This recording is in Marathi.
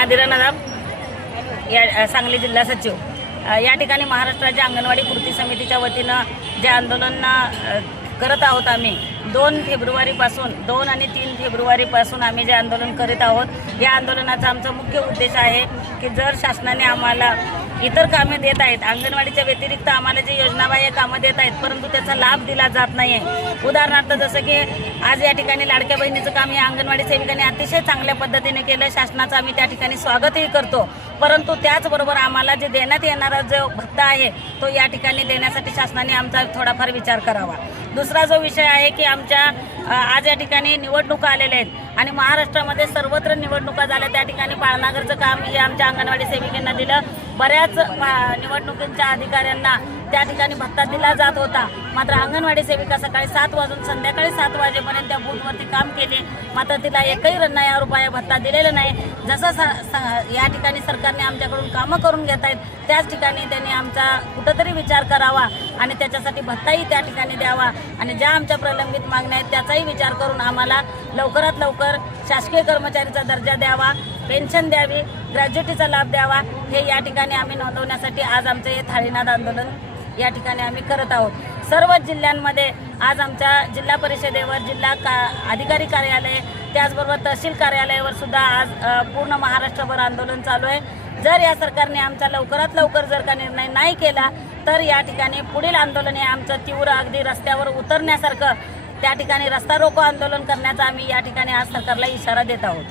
नादिरा नदाब या सांगली जिल्हा सचिव। या ठिकाणी महाराष्ट्राच्या अंगणवाडी कृती समितीच्या वतीनं जे आंदोलन करत आहोत आम्ही 2 फेब्रुवारीपासून 2 आणि 3 फेब्रुवारीपासून आम्ही जे आंदोलन करीत आहोत। या आंदोलनाचा आमचा मुख्य उद्देश आहे की जर शासनाने आम्हाला इतर कामे देत आहेत, अंगणवाडीच्या व्यतिरिक्त आम्हाला जे योजनाबाह्य कामं देत आहेत, परंतु त्याचा लाभ दिला जात नाही आहे। उदाहरणार्थ जसं की आज या ठिकाणी लाडक्या बहिणीचं काम या अंगणवाडी सेविकांनी अतिशय चांगल्या पद्धतीने केलं, शासनाचं आम्ही त्या ठिकाणी स्वागतही करतो। परंतु त्याचबरोबर आम्हाला जे देण्यात येणारा जो भत्ता आहे तो या ठिकाणी देण्यासाठी शासनाने आमचा थोडाफार विचार करावा। दुसरा जो विषय आहे की आमच्या आज या ठिकाणी निवडणुका आलेल्या आहेत आणि महाराष्ट्रामध्ये सर्वत्र निवडणुका झाल्या, त्या ठिकाणी पाळणाघरचं काम हे आमच्या अंगणवाडी सेविकांना दिलं। बऱ्याच निवडणुकींच्या अधिकाऱ्यांना त्या ठिकाणी भत्ता दिला जात होता, मात्र अंगणवाडी सेविका सकाळी 7 वाजून संध्याकाळी 7 वाजेपर्यंत त्या बूथवरती काम केले, मात्र तिला एकही नया रुपया भत्ता दिलेला नाही। जसं या ठिकाणी सरकारने आमच्याकडून कामं करून घेत आहेत त्याच ठिकाणी त्यांनी आमचा कुठंतरी विचार करावा आणि त्याच्यासाठी भत्ताही त्या ठिकाणी द्यावा आणि ज्या आमच्या प्रलंबित मागण्या आहेत त्याचाही विचार करून आम्हाला लवकरात लवकर शासकीय कर्मचारीचा दर्जा द्यावा, पेन्शन द्यावी, ग्रॅज्युटीचा लाभ द्यावा, हे या ठिकाणी आम्ही नोंदवण्यासाठी आज आमचे हे थाळीनाद आंदोलन या ठिकाणी आम्ही करत आहोत। सर्व जिल्ह्यांमध्ये आज आमच्या जिल्हा परिषदेवर जिल्हा अधिकारी कार्यालय त्याचबरोबर तहसील कार्यालयावर सुद्धा आज पूर्ण महाराष्ट्रभर आंदोलन चालू आहे। जर या सरकारने आमचा लवकरात लवकर जर का निर्णय नाही केला तर या ठिकाणी पुढील आंदोलन हे आमचं तीव्र अगदी रस्त्यावर उतरण्यासारखं त्या ठिकाणी रस्ता रोको आंदोलन करण्याचा आम्ही या ठिकाणी आज सरकारला इशारा देत आहोत।